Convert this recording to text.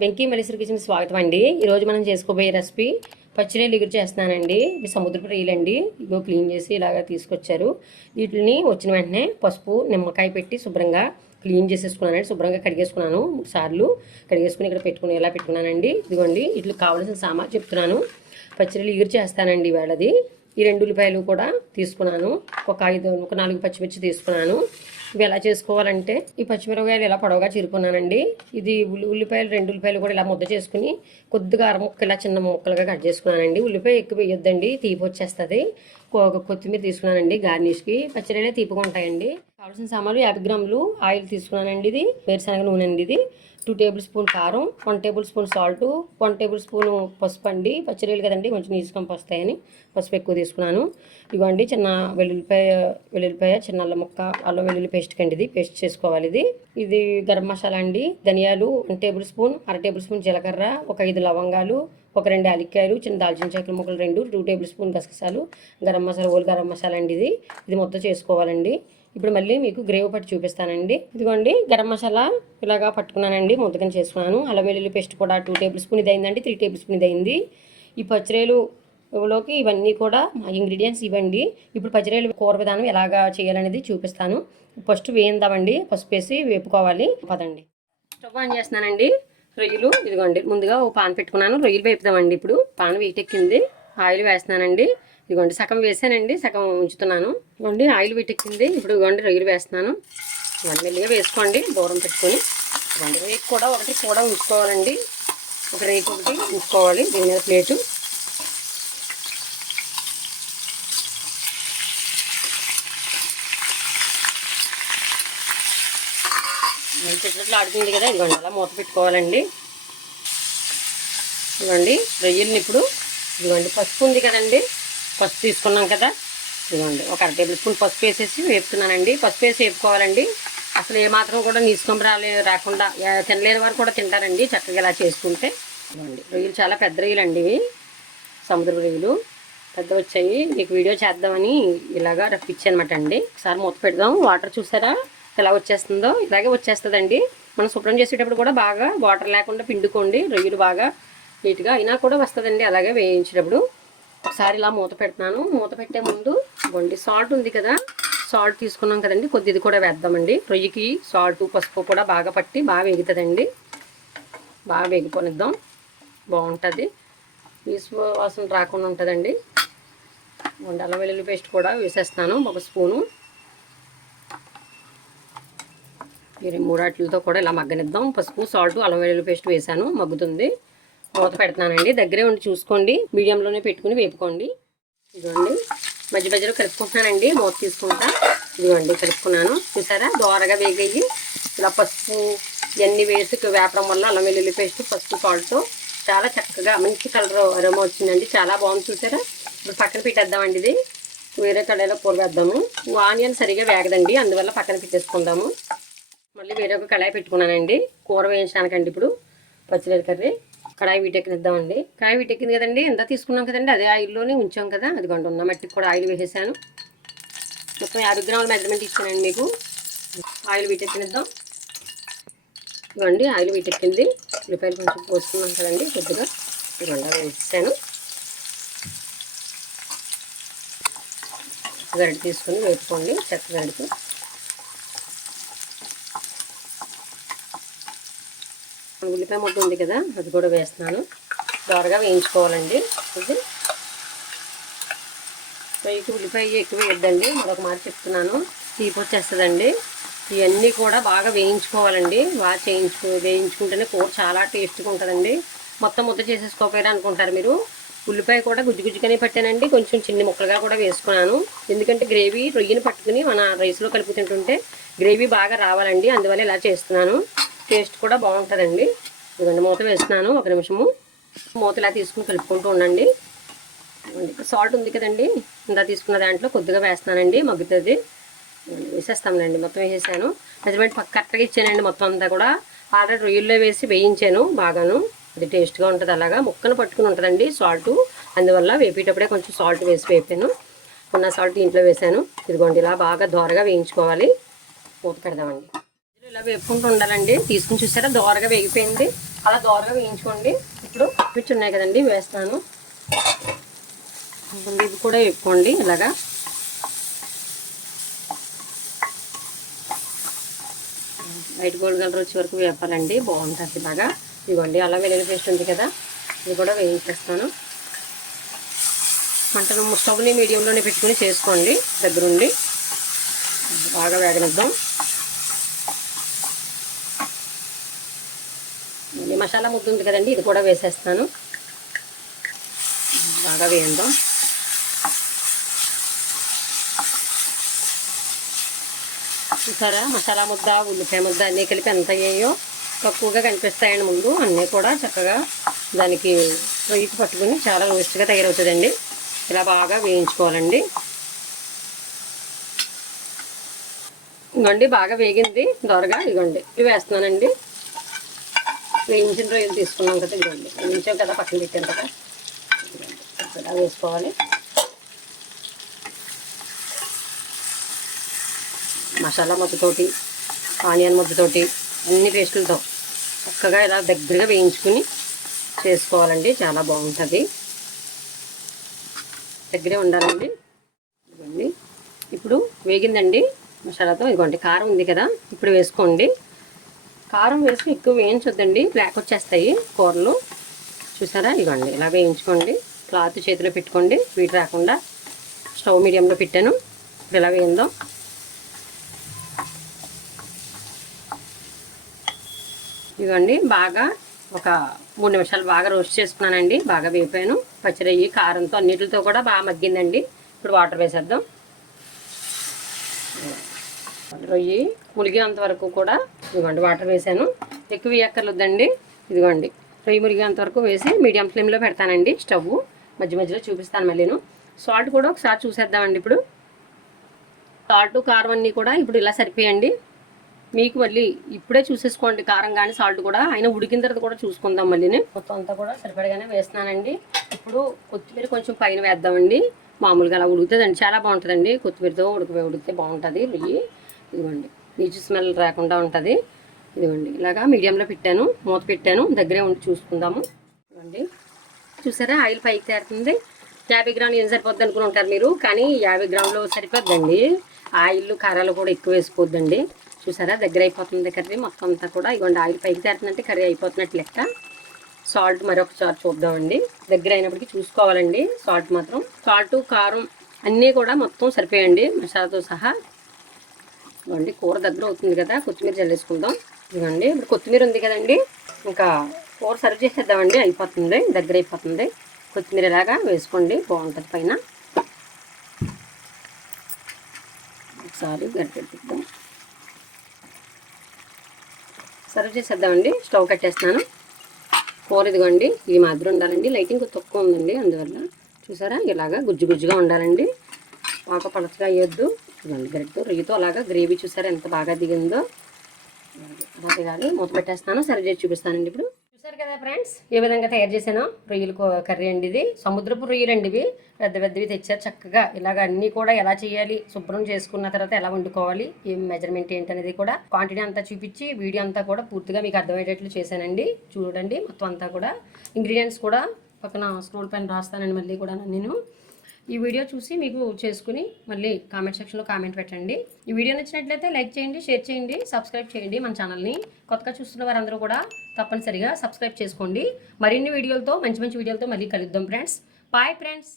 Venky Malleswari kitchen స్వాగతం అండి. ఈరోజు మనం చేసుకోబోయే రెసిపీ పచ్చిరొయ్యలు ఎగురు చేస్తున్నానండి. ఇవి సముద్రపు రొయ్యలండి. ఇగో క్లీన్ చేసి ఇలాగా తీసుకొచ్చారు. వీటిని వచ్చిన వెంటనే పసుపు నిమ్మకాయ పెట్టి శుభ్రంగా క్లీన్ చేసేసుకున్నానండి. శుభ్రంగా కడిగేసుకున్నాను 3 సార్లు. కడిగేసుకుని ఇక్కడ పెట్టుకుని ఇలా పెట్టుకున్నానండి. ఇదిగోండి వీటికి కావాల్సిన సామాన్ చెప్తున్నాను. పచ్చిరొయ్యలు ఎగురు చేస్తానండి ఇవాళది. ఈ 2 ఉల్లిపాయలు కూడా తీసుకున్నాను. ఒక 4 పచ్చిమిర్చి తీసుకున్నాను. ఇవి ఎలా చేసుకోవాలంటే ఈ పచ్చిమిరపకాయలు ఇలా పొడవుగా చీరుకున్నానండి. ఇది ఉల్లిపాయలు 2 ఉల్లిపాయలు కూడా ఇలా ముద్ద చేసుకుని కొద్దిగా అరముక్క ఇలా చిన్న ముక్కలుగా కట్ చేసుకున్నానండి. ఉల్లిపాయ ఎక్కువ వేయొద్దండి, తీపి వచ్చేస్తుంది. కొత్తిమీర తీసుకున్నానండి గార్నిష్కి. పచ్చడిలో తీపిగా ఉంటాయండి. కావాల్సిన సామాన్లు 50 గ్రాములు ఆయిల్ తీసుకున్నానండి. ఇది వేరుశనగ నూనె అండి. ఇది 2 టేబుల్ స్పూన్ కారం, 1 table spoon salt, 1 table spoon పసుపు అండి. పచ్చిరొయ్యలు కదండి కొంచెం నీచుకం వస్తాయని పసుపు ఎక్కువ తీసుకున్నాను. ఇవ్వండి చిన్న వెల్లుల్లిపాయ చిన్న అల్లం ముక్క, అల్లం వెల్లుల్లి పేస్ట్ కండి. ఇది పేస్ట్ చేసుకోవాలి. ఇది గరం మసాలా అండి. ధనియాలు 1 టేబుల్ స్పూన్, 1/2 టేబుల్ స్పూన్ జీలకర్ర, ఒక 5 లవంగాలు, ఒక 2 యాలక్కాయలు, చిన్న దాల్చిన చెక్కల ముక్కలు 2 టేబుల్ స్పూన్ గసగసాలు, గరం మసాలా గరం మసాలా అండి. ఇది మొత్తం చేసుకోవాలండి. ఇప్పుడు మళ్ళీ మీకు గ్రేవీ పట్టి చూపిస్తానండి. ఇదిగోండి గరం మసాలా ఇలాగా పట్టుకున్నానండి, ముద్దకని చేసుకున్నాను. అల్లం వెల్లుల్లి పేస్ట్ కూడా 2 టేబుల్ స్పూన్ ఇది అయిందండి. 3 టేబుల్ స్పూన్ ఇది అయింది. ఈ పచ్చిరొయ్యలులోకి ఇవన్నీ కూడా ఇంగ్రీడియంట్స్ ఇవ్వండి. ఇప్పుడు పచ్చిరొయ్యలు కూర విధానం ఎలాగా చేయాలనేది చూపిస్తాను. ఫస్ట్ వేయిందామండి, పసుపు వేసి వేపుకోవాలి. పదండి, స్టవ్ ఆన్ చేస్తున్నానండి. రొయ్యలు ఇదిగోండి ముందుగా ఓ పాన్ పెట్టుకున్నాను. రొయ్యలు వేపుదామండి. ఇప్పుడు పాన్ వీటెక్కింది, ఆయిల్ వేస్తున్నానండి. ఇదిగోండి సగం వేసానండి, సగం ఉంచుతున్నాను. ఇదిగోండి ఆయిల్ వీటెక్కింది. ఇప్పుడు ఇదిగోండి రొయ్యలు వేస్తున్నాను. ఇవన్నీ మెల్లిగా వేసుకోండి దూరం పెట్టుకొని. ఇదిగోండి రేకు కూడా ఒకటి ఉంచుకోవాలండి. ఒక రేకు ఒకటి ఉంచుకోవాలి దీని మీద ప్లేటు. చెట్లు ఆడుతుంది కదా, ఇదిగోండి అలా మూత పెట్టుకోవాలండి. ఇదిగోండి రొయ్యల్ని ఇప్పుడు ఇదిగోండి పసుపు ఉంది కదండి, పసుపు తీసుకున్నాం కదా, ఇదిగోండి ఒక 1/2 టేబుల్ స్పూన్ పసుపు వేసేసి వేపుతున్నానండి. పసుపు వేసి వేపుకోవాలండి. అసలు ఏమాత్రం కూడా నీసుకొని రాకుండా తినలేని వారు కూడా తింటారండి చక్కగా ఇలా చేసుకుంటే. ఇదిగోండి రొయ్యలు చాలా పెద్ద రొయ్యలు అండి, ఇవి సముద్ర రొయ్యలు పెద్ద వచ్చాయి. మీకు వీడియో చేద్దామని ఇలాగా రప్పించి అనమాట అండి. ఒకసారి మూత పెడదాం. వాటర్ చూసారా ఎలా వచ్చేస్తుందో, ఇలాగే వచ్చేస్తుందండి. మనం శుభ్రం చేసేటప్పుడు కూడా బాగా వాటర్ లేకుండా పిండుకోండి. రొయ్యలు బాగా నీట్గా అయినా కూడా వస్తుందండి అలాగే వేయించేటప్పుడు. ఒకసారి ఇలా మూత పెడుతున్నాను. మూత పెట్టే ముందు ఇదిగోండి సాల్ట్ ఉంది కదా, సాల్ట్ తీసుకున్నాం కదండి, కొద్దిది కూడా వేద్దామండి. రొయ్యకి సాల్ట్ పసుపు కూడా బాగా పట్టి బాగా వేగుతుందండి. బాగా వేగిపోనిద్దాం, బాగుంటుంది. పీసు వాసన రాకుండా ఉంటుందండి. అల్లం వెల్లుల్లి పేస్ట్ కూడా వేసేస్తాను 1 స్పూను. ఈ 3 వాటిలతో కూడా ఇలా మగ్గనిద్దాం. పసుపు సాల్ట్ అల్లం వెల్లుల్లి పేస్ట్ వేసాను, మగ్గుతుంది. మూత పెడుతున్నానండి. దగ్గరే ఉండి చూసుకోండి, మీడియంలోనే పెట్టుకుని వేపుకోండి. ఇదిగోండి మధ్య మధ్యలో కలుపుకుంటున్నానండి, మూత తీసుకుంటా. ఇదిగోండి కలుపుకున్నాను, చూసారా దోరగా వేగయ్యి ఇలా పసుపు ఇవన్నీ వేసి వేపడం వల్ల అల్లం వెల్లుల్లి పేస్ట్ పసుపు సాల్ట్తో చాలా చక్కగా మంచి కలర్ అరోమా వచ్చిందండి. చాలా బాగుంది చూసారా. ఇప్పుడు పక్కన పెట్టేద్దామండి. ఇది వేరే కడాయిలో కూర వేద్దాము. ఆనియన్ సరిగా వేగదండి, అందువల్ల పక్కన పెట్టేసుకుందాము. మళ్ళీ వేరే ఒక కడాయి పెట్టుకున్నానండి కూర వేయించడానికండి. ఇప్పుడు పచ్చిరొయ్యల కర్రీ కడాయి వీటెక్కినిద్దామండి. కడాయి వీటెక్కింది కదండి, ఎంత తీసుకున్నాం కదండి అదే ఆయిల్లోనే ఉంచాం కదా. అదిగోండి ఉన్న మట్టికి కూడా ఆయిల్ వేసేసాను. మొత్తం 50 గ్రాముల మెజర్మెంట్ ఇచ్చానండి మీకు. ఆయిల్ వీటెక్కినిద్దాం. ఇదిగోండి ఆయిల్ వీటెక్కింది. ఉల్లిపాయలు కొంచెం పోసుకున్నాం కదండి, కొద్దిగా ఇదిగోండి వేసేసాను. గరిటె తీసుకొని వేపుకోండి, చెక్క గరిటె. ఉల్లిపాయ ముద్ద ఉంది కదా, అది కూడా వేస్తున్నాను. దోరగా వేయించుకోవాలండి. ఇది రొయ్యకి ఉల్లిపాయ ఎక్కువ వేయద్దండి, మరొక మాట చెప్తున్నాను, తీపి వచ్చేస్తుందండి. ఇవన్నీ కూడా బాగా వేయించుకోవాలండి. బాగా వేయించుకుంటేనే కూర చాలా టేస్ట్గా ఉంటుందండి. మొత్తం ముద్ద చేసేసుకోకపోయారా అనుకుంటారు మీరు. ఉల్లిపాయ కూడా గుజ్జుగానే పట్టానండి, కొంచెం చిన్న ముక్కలుగా కూడా వేసుకున్నాను. ఎందుకంటే గ్రేవీ రొయ్యని పట్టుకుని మన రైస్లో కలిపి తింటుంటే గ్రేవీ బాగా రావాలండి, అందువల్ల ఇలా చేస్తున్నాను. టేస్ట్ కూడా బాగుంటుందండి. ఇదిగోండి మూత వేస్తున్నాను 1 నిమిషము. మూత ఇలా తీసుకుని కలుపుకుంటూ ఉండండి. సాల్ట్ ఉంది కదండి, ఇందా తీసుకున్న దాంట్లో కొద్దిగా వేస్తానండి, మగ్గుతుంది. వేసేస్తానండి, మొత్తం వేసేసాను. మెజర్మెంట్ కరెక్ట్గా ఇచ్చానండి. మొత్తం అంతా కూడా ఆల్రెడీ రొయ్యల్లో వేసి వేయించాను బాగాను. అది టేస్ట్గా ఉంటుంది, అలాగా ముక్కను పట్టుకుని ఉంటుందండి సాల్ట్. అందువల్ల వేపేటప్పుడే కొంచెం సాల్ట్ వేసి వేపాను. ఉన్న సాల్ట్ ఇంట్లో వేసాను. ఇదిగోండి ఇలా బాగా దోరగా వేయించుకోవాలి. మూత పెడదామండి. ఇలా వేపుకుంటూ ఉండాలండి. తీసుకుని చూసారా దోరగా వేగిపోయింది. అలా దోరగా వేయించుకోండి. ఇప్పుడు పిచ్చి ఉన్నాయి కదండి, వేస్తాను. ఇది కూడా వేపుకోండి ఇలాగా. వైట్ గోల్డ్ కలర్ వచ్చే వరకు వేపాలండి, బాగుంటుంది ఇలాగా. ఇదిగోండి అలా వెల్లుల్లి పేస్ట్ ఉంది కదా, ఇది కూడా వేయించేస్తాను. మంటను స్టవ్ని మీడియంలోనే పెట్టుకుని చేసుకోండి దగ్గరుండి. బాగా వేగనిద్దాం. మసాలా ముద్ద ఉంది కదండి, ఇది కూడా వేసేస్తాను. బాగా వేయందాం. చూసారా, మసాలా ముద్ద ఉల్లిపాయ ముద్ద అన్నీ కలిపి ఎంత అయ్యాయో తక్కువగా కనిపిస్తాయండి. ముందు అన్నీ కూడా చక్కగా దానికి రొయ్యకి పట్టుకుని చాలా రోస్ట్గా తయారవుతుందండి. ఇలా బాగా వేయించుకోవాలండి. ఇదిగోండి బాగా వేగింది దోరగా. ఇదిగోండి ఇవి వేస్తున్నానండి. వేయించిన రొయ్యలు తీసుకున్నాం కదా, ఇదిగోండి వేయించాం కదా, పక్కన పెట్టాం కదా, ఇలా వేసుకోవాలి. మసాలా ముద్దతోటి, ఆనియన్ ముద్దతోటి, అన్ని పేస్టులతో చక్కగా ఇలా దగ్గరగా వేయించుకుని చేసుకోవాలండి. చాలా బాగుంటుంది, దగ్గరే ఉండాలండి. ఇదిగోండి ఇప్పుడు వేగిందండి మసాలాతో. ఇదిగోండి కారం ఉంది కదా, ఇప్పుడు వేసుకోండి. కారం వేసి ఎక్కువ వేయించొద్దండి, బ్లాక్ వచ్చేస్తాయి కూరలు. చూసారా, ఇదిగోండి ఇలా వేయించుకోండి. క్లాత్ చేతిలో పెట్టుకోండి, వీటి రాకుండా. స్టవ్ మీడియంలో పెట్టాను. ఇప్పుడు ఇలా వేయిందాం. ఇదిగోండి బాగా ఒక 3 నిమిషాలు బాగా రోస్ట్ చేసుకున్నానండి. బాగా వేపాను. పచ్చిరొయ్యి కారంతో అన్నిటితో కూడా బాగా మగ్గిందండి. ఇప్పుడు వాటర్ వేసేద్దాం. రొయ్యి ములిగేంత వరకు కూడా ఇదిగోండి వాటర్ వేసాను. ఎక్కువ వేయక్కర్లేదండి. ఇదిగోండి రొయ్యి ములిగేంత వరకు వేసి మీడియం ఫ్లేమ్లో పెడతానండి స్టవ్. మధ్య మధ్యలో చూపిస్తాను మళ్ళీను. సాల్ట్ కూడా ఒకసారి చూసేద్దామండి. ఇప్పుడు సాల్ట్ కారం అన్నీ కూడా ఇప్పుడు ఇలా సరిపోయండి. మీకు మళ్ళీ ఇప్పుడే చూసేసుకోండి కారం కానీ సాల్ట్ కూడా. అయినా ఉడికిన తర్వాత కూడా చూసుకుందాం మళ్ళీ. మొత్తం అంతా కూడా సరిపడగానే వేస్తున్నానండి. ఇప్పుడు కొత్తిమీర కొంచెం పైన వేద్దామండి. మామూలుగా అలా ఉడుకుతుందండి, చాలా బాగుంటుందండి. కొత్తిమీరతో ఉడికితే బాగుంటుంది రొయ్యి. ఇదిగోండి నీచు స్మెల్ రాకుండా ఉంటుంది. ఇదిగోండి ఇలాగా మీడియంలో పెట్టాను, మూత పెట్టాను. దగ్గరే ఉండి చూసుకుందాము. ఇదిగోండి చూసారా, ఆయిల్ పైకి తేరుతుంది. 50 గ్రాములు ఏం సరిపోద్ది అనుకుని ఉంటారు మీరు, కానీ 50 గ్రాములు సరిపోద్దండి. ఆయిల్ కారాలు కూడా ఎక్కువ వేసుకోవద్దండి. చూసారా, దగ్గర అయిపోతుంది కర్రీ మొత్తం అంతా కూడా. ఇదిగోండి ఆయిల్ పైకి తేరుతుందంటే కర్రీ అయిపోతున్నట్టు లెక్క. సాల్ట్ మరొకసారి చూద్దామండి. దగ్గర అయినప్పటికీ చూసుకోవాలండి సాల్ట్ మాత్రం. సాల్ట్ కారం అన్నీ కూడా మొత్తం సరిపోయండి మసాలాతో సహా. ఇదిగోండి కూర దగ్గర అవుతుంది కదా, కొత్తిమీర చల్లేసుకుందాం. ఇదిగోండి ఇప్పుడు కొత్తిమీర ఉంది కదండి, ఇంకా కూర సర్వ్ చేసేద్దామండి. అయిపోతుంది, దగ్గర అయిపోతుంది. కొత్తిమీర ఇలాగా వేసుకోండి, బాగుంటుంది పైన. ఒకసారి గరిటెద్దాం, సర్వ్ చేసేద్దామండి. స్టవ్ కట్టేస్తున్నాను. కూర ఇదిగోండి ఈ మాదిరి ఉండాలండి. లైటింగ్ తక్కువ ఉందండి, అందువల్ల. చూసారా, ఇలాగా గుజ్జు గుజ్జుగా ఉండాలండి, బాగా పలచగా అయ్యొద్దు. ఇదిగోండి గరిటతో రొయ్యతో అలాగా గ్రేవీ చూసారా ఎంత బాగా దిగిందో. అలా దిగాలి. మూత పెట్టేస్తాను, సర్వ్ చేసి చూపిస్తానండి. ఇప్పుడు చూసారు కదా ఫ్రెండ్స్, ఏ విధంగా తయారు చేశానో రొయ్యలు కర్రీ అండి. ఇది సముద్రపు రొయ్యలు అండి. ఇవి పెద్ద పెద్దవి తెచ్చారు. చక్కగా ఇలాగ అన్నీ కూడా ఎలా చేయాలి, శుభ్రం చేసుకున్న తర్వాత ఎలా వండుకోవాలి, ఏం మెజర్మెంట్ ఏంటనేది కూడా క్వాంటిటీ అంతా చూపించి వీడియో అంతా కూడా పూర్తిగా మీకు అర్థమయ్యేటట్లు చేశానండి. చూడండి మొత్తం అంతా కూడా. ఇంగ్రీడియంట్స్ కూడా పక్కన స్క్రోల్ పైన రాస్తానండి మళ్ళీ కూడా. నేను ఈ వీడియో చూసి మీకు చేసుకుని మళ్ళీ కామెంట్ సెక్షన్లో కామెంట్ పెట్టండి. ఈ వీడియో నచ్చినట్లయితే లైక్ చేయండి, షేర్ చేయండి, సబ్స్క్రైబ్ చేయండి మన ఛానల్ని. కొత్తగా చూస్తున్న వారందరూ కూడా తప్పనిసరిగా సబ్స్క్రైబ్ చేసుకోండి. మరిన్ని వీడియోలతో మంచి మంచి వీడియోలతో మళ్ళీ కలుద్దాం ఫ్రెండ్స్. Bye friends.